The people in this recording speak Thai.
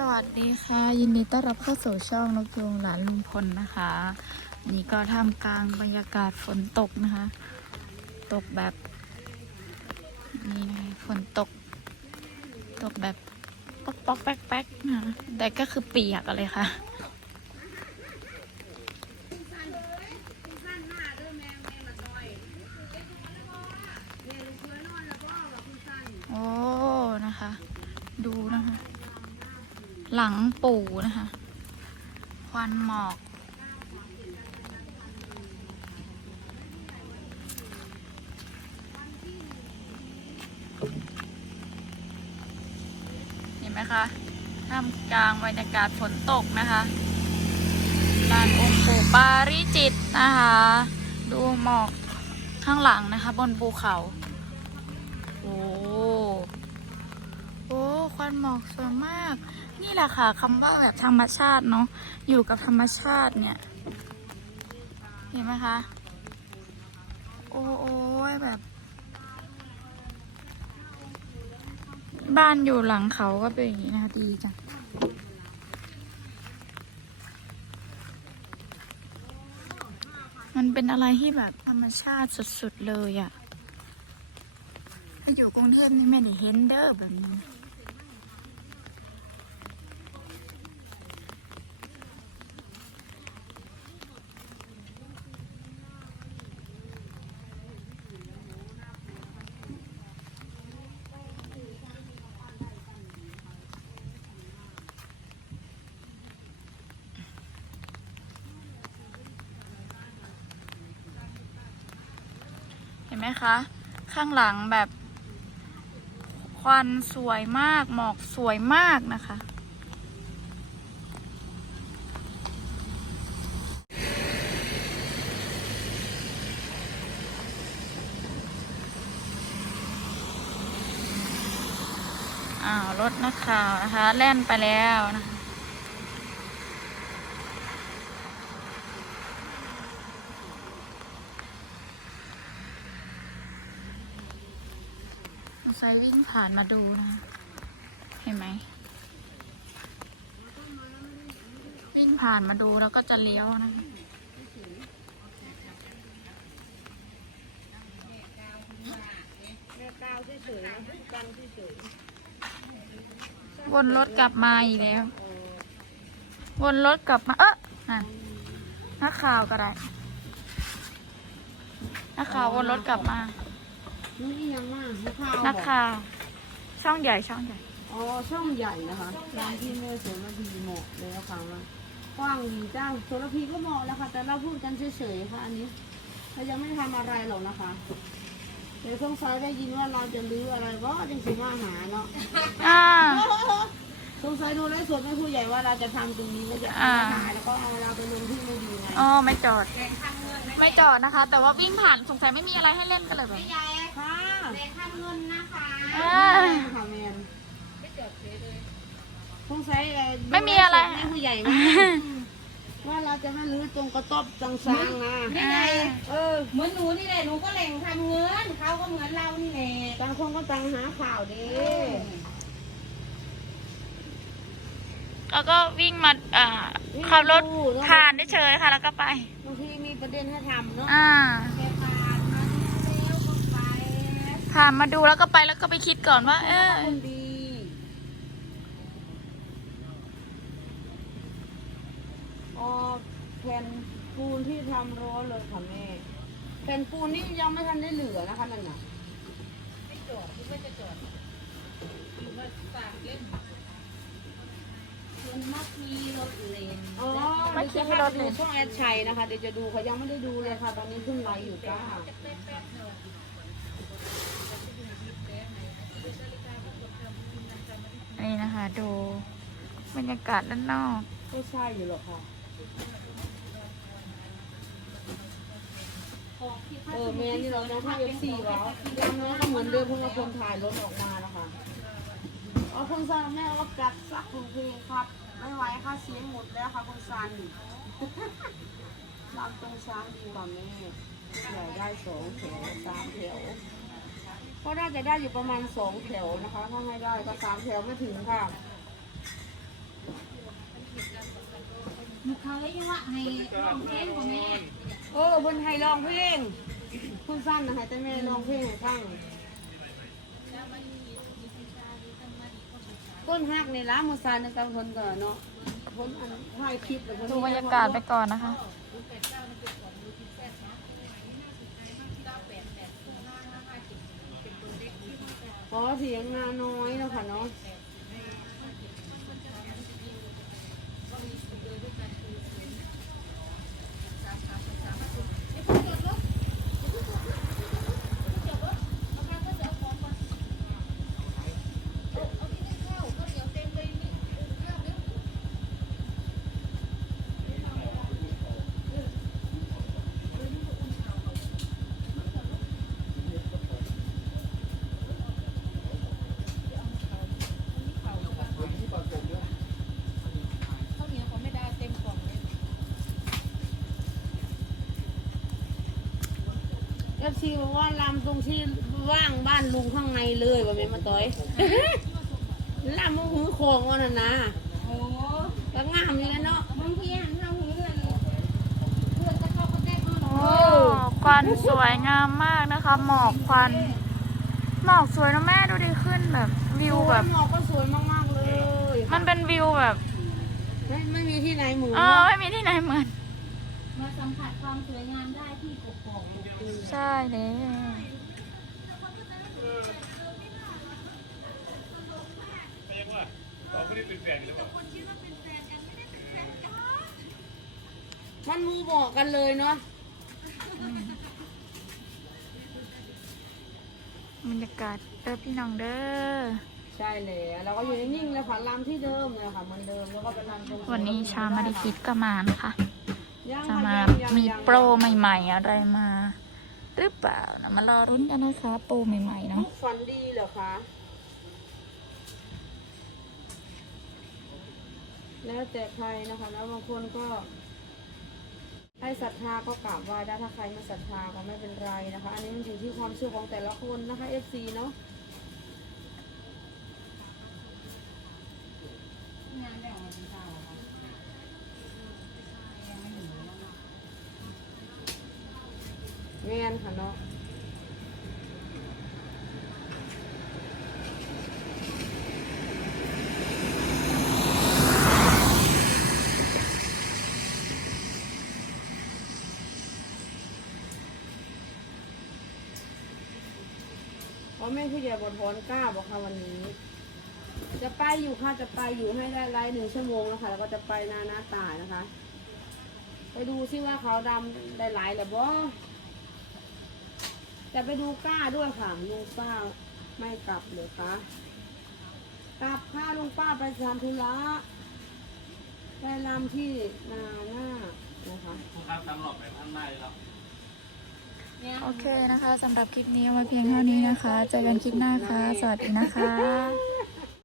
สวัสดีค่ะ ยินดีต้อนรับเข้าสู่ช่องนกยูงหลานลุงพลนะคะ นี่ก็ท่ามกลางบรรยากาศฝนตกนะคะ ตกแบบนี่นะฝนตก ตกแบบป๊อกป๊อกแป๊กแป๊กนะคะแต่ก็คือเปียกอะไรค่ะ โอ้ นะคะ ดูนะคะ ห ลังปู่นะคะ ควันหมอก เห็นไหมคะท่ามกลางบรรยากาศฝนตกนะคะลานองค์ปู่ปาริจิตนะคะ ดูหมอกข้างหลังนะคะ บนภูเขาโอ้โอ้ควันหมอกสวยมาก นี่แหละค่ะคำว่าแบบธรรมชาติเนาะอยู่กับธรรมชาติเนี่ย เห็นไหมคะ โอ้โอ้แบบ บ้านอยู่หลังเขาก็เป็นอย่างนี้นะคะดีจังมันเป็นอะไรที่แบบธรรมชาติสุดๆเลยอะ่ะถ้าอยู่กรุงเทพนี่ไม่ได้เห็นเด้อแบบนี้ ห็นไหมคะ ข้างหลังแบบควันสวยมาก หมอกสวยมากนะคะ อ้าว รถนักข่าวนะคะ แล่นไปแล้วนะคะ สงสัยวิ่งผ่านมาดูนะ เห็นไหม วิ่งผ่านมาดูแล้วก็จะเลี้ยวนะวนรถกลับมาอีกแล้ว วนรถกลับมา เอ๊ะนั่นนักข่าวก็ได้นักข่าววนรถกลับมา นี่ยังมากนักข่าวนักข่าวช่องใหญ่ช่องใหญ่อ๋อช่องใหญ่นะคะร้านที่เมื่อโสระพีเหมาะแล้วค่ะว่ากว้างดีจ้าโสระพีก็เหมาะแล้วค่ะ แต่เราพูดกันเฉยๆค่ะ อันนี้เรายังไม่ทำอะไรหรอกนะคะเดี๋ยวสงสัยได้ยินว่าเราจะรื้ออะไรว่าจังสิมาหาเนาะอ่าสงสัยดูไลฟ์สดแม่ผู้ใหญ่ว่าเราจะทำตรงนี้แล้วจะอ่าเอามาหาแล้วก็เอาเราไปลงที่ไม่ดีไงอ๋อไม่จอดไม่จอดนะคะ แต่ว่าวิ่งผ่านสงสัยไม่มีอะไรให้เล่นกันเลยแบบ ค่ะอ่าค่ะแมนสงสัยเอ่อไม่มีอะไร แม่ผู้ใหญ่ว่าว่าเราจะไม่รื้อตรงกระต๊อบจังซางนะนี่ไงเออเหมือนหนูนี่แหละหนูก็แหล่งทำเงินเขาก็เหมือนเรานี่แหละต่างคนก็ต่างหาข่าวดีแล้วก็วิ่งมาอ่าขับรถผ่านได้เฉยๆค่ะ แล้วก็ไป บางทีมีประเด็นให้ทำเนาะ อ่า แกผ่านมาแล้วก็ไป ผ่านมาดูแล้วก็ไปแล้วก็ไปคิดก่อนว่า เออคนดีออกแผ่นปูนที่ทำรั้วเลยค่ะแม่แผ่นปูนนี่ยังไม่ทันได้เหลือนะคะนั่นน่ะมันมักมีรถเลนอ๋อไม่เดี๋ยวคิดจะให้ให้รเราถเลยดูช่องแอดชัยนะคะ เดี๋ยวจะดูเขายังไม่ได้ดูเลยค่ะ ตอนนี้ขึ้นไลฟ์อยู่จ้า นี่นะคะ ดูบรรยากาศด้านนอก ก็ใช่อยู่หรอกค่ะเออแม่นี่เราน้องพี่เอฟซีวะยังน้องก็เหมือนเดิมเพิ่งเอาคนถ่ายรถออกมานะคะเอาคนซันแม่ก็กัดสักคุณเพลงครับ ไม่ไหวค่ะเสียงหมดแล้วค่ะคุณซันรับตรงช้างดีกว่าแม่ใหญ่ได้สองแถวสามแถว ก็น่าจะได้อยู่ประมาณสองแถวนะคะ ถ้าให้ได้ก็สามแถวไม่ถึงค่ะ เขาเลยยังว่าให้ลองเล่นกว่าแม่เออคนไทยลองเพลงคุณสั้นนะคะแต่แม่ลองเพลงให้ฟังต้นหักในร้านมูซานในตำบลก่อนเนาะถ่าบรรยากาศไปก่อนนะคะ ขอเสียงนาน้อยแล้วค่ะเนาะ อฟซีบอกว่าลำตรงที่ว่างบ้านลุงข้างในเลยว่าแม่มาต่อยลำมือหือโคงว่าน่ะนะโอ้ก็งามอยู่แล้วเนาะบางทีหันเราหูเลยเพื่อนจะเข้าก็แจ้งมาโอ้ควันสวยงามมากนะคะ หมอกควัน หมอกสวยนะแม่ดูดิขึ้นแบบวิวแบบหมอกก็สวยมากๆเลย มันเป็นวิวแบบ ไม่ไม่มีที่ไหนเหมือนเออไม่มีที่ไหนเหมือน มาสัมผัสความสวยงามได้ที่กกอกใช่เลยมันมูบอกกันเลยเนาะบรรยากาศเด้อพี่น้องเด้อใช่แล้วเราก็อยู่นิ่งๆเลยค่ะลำที่เดิมเลยค่ะเหมือนเดิมแล้วก็ไปลำตรงวันนี้ชามาได้คิดก็มานะคะ จะค่ะมายังยังมียังโปรใหม่ ๆ อะไรมา หรือเปล่านะมารอรุ้นกันนะคะ โปรใหม่ๆเนาะฝันดีเหรอคะ แล้วแต่ใครนะคะ แล้วบางคนก็ให้ศรัทธาก็กราบไหว้ได้ถ้าใครไม่ศรัทธาก็ไม่เป็นไรนะคะ อันนี้มันอยู่ที่ความเชื่อของแต่ละคนนะคะ FC เนาะงานแบ่งวันเช้าค่ แม่นค่ะเนาะเพราะแม่ผู้ใหญ่บทอนกล้าบอกค่ะวันนี้ จะไปอยู่ค่ะจะไปอยู่ให้ได้ไลฟ์หนึ่งชั่วโมงนะคะแล้วก็จะไปนาหน้าตายนะคะ ไปดูซิว่าเขาดำได้หลายหรือบ่ จะไปดูกล้าด้วยค่ะลุงป้าไม่กลับเลยคะกลับค่ะลุงป้าไปทำธุระไปลำที่นาหน้านะคะโอเคนะคะสำหรับคลิปนี้เอาไว้เพียงเท่านี้นะคะ เจอกันคลิปหน้าค่ะ สวัสดีนะคะ